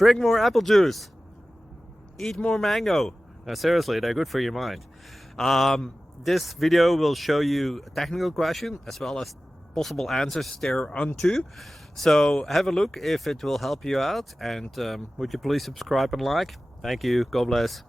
Drink more apple juice. Eat more mango. No, seriously, they're good for your mind. This video will show you a technical question as well as possible answers thereunto. So have a look if it will help you out, and would you please subscribe and like? Thank you. God bless.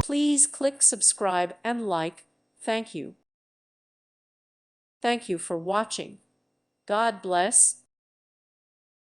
Please click subscribe and like. Thank you. Thank you for watching. God bless.